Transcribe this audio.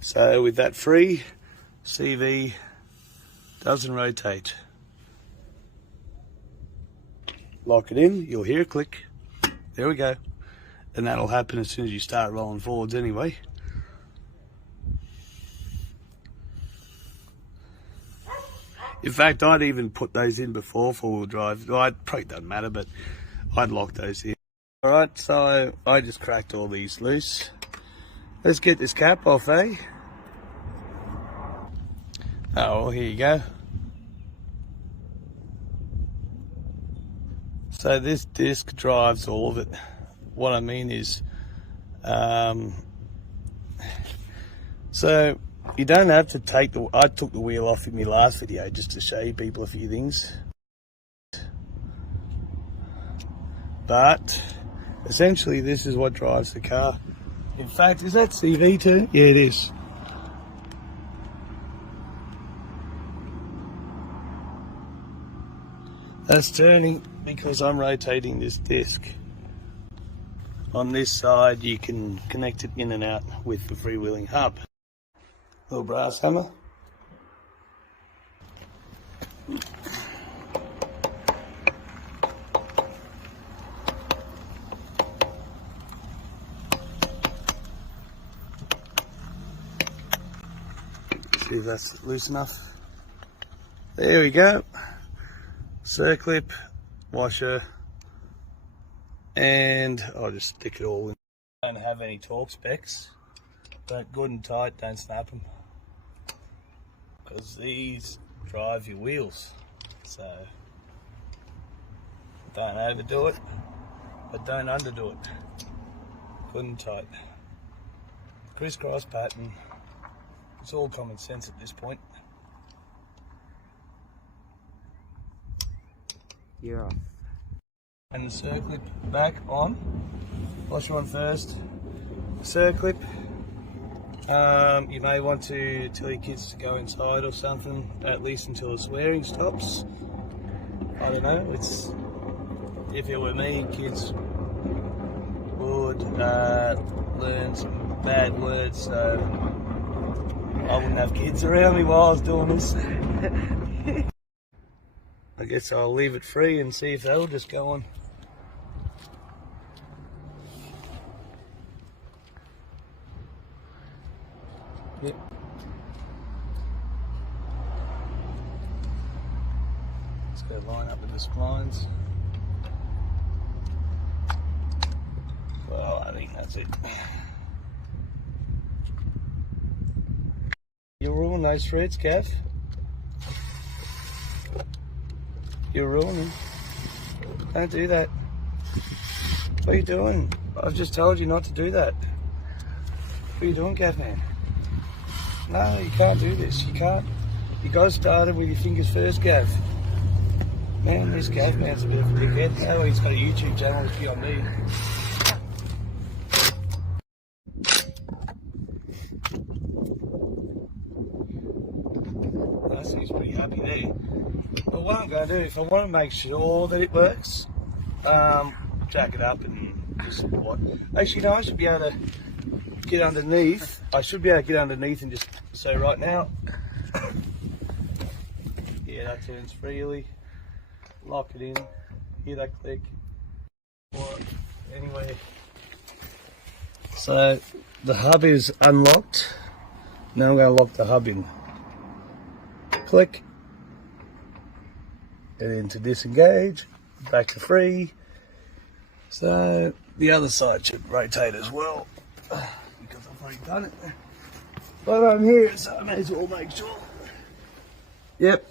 So with that free, CV doesn't rotate. Lock it in, you'll hear a click. There we go. And that'll happen as soon as you start rolling forwards anyway. In fact, I'd even put those in before four-wheel drive. Well, it probably doesn't matter, but I'd lock those in. Alright, so I just cracked all these loose. Let's get this cap off, eh? Oh, well, here you go. So this disc drives all of it. What I mean is, so you don't have to take the, I took the wheel off in my last video just to show you people a few things. But essentially this is what drives the car. In fact, is that CV too? Yeah, it is. That's turning because I'm rotating this disc. On this side you can connect it in and out with the freewheeling hub. Little brass hammer. See if that's loose enough. There we go. Circlip, washer, and I'll just stick it all in. I don't have any torque specs, but good and tight, don't snap them, because these drive your wheels. So don't overdo it, but don't underdo it. Good and tight. Crisscross pattern. It's all common sense at this point. You're off. And the circlip back on. Washer on first. Circlip. You may want to tell your kids to go inside or something, at least until the swearing stops. I don't know. It's, if it were me, kids would learn some bad words. So I wouldn't have kids around me while I was doing this. I guess I'll leave it free and see if that'll just go on. Yep. Let's go line up with the splines. Well, I think that's it. You're ruining those threads, Kath. You're ruining. Don't do that. What are you doing? I've just told you not to do that. What are you doing, Kath, man? No, you can't do this. You can't. You got to start it with your fingers first, Gav. Man, this Gav man's a bit of a dickhead. Oh, he's got a YouTube channel if you're on me. That seems pretty happy there. But what I'm going to do, if I want to make sure that it works, jack it up and just what? Actually, no, I should be able to get underneath. I should be able to get underneath and just, so right now, yeah, that turns freely. Lock it in, hear that click. Anyway, so the hub is unlocked. Now I'm going to lock the hub in. Click. And then to disengage, back to free. So the other side should rotate as well, because I've already done it. But I'm here, so I may as well make sure. Yep,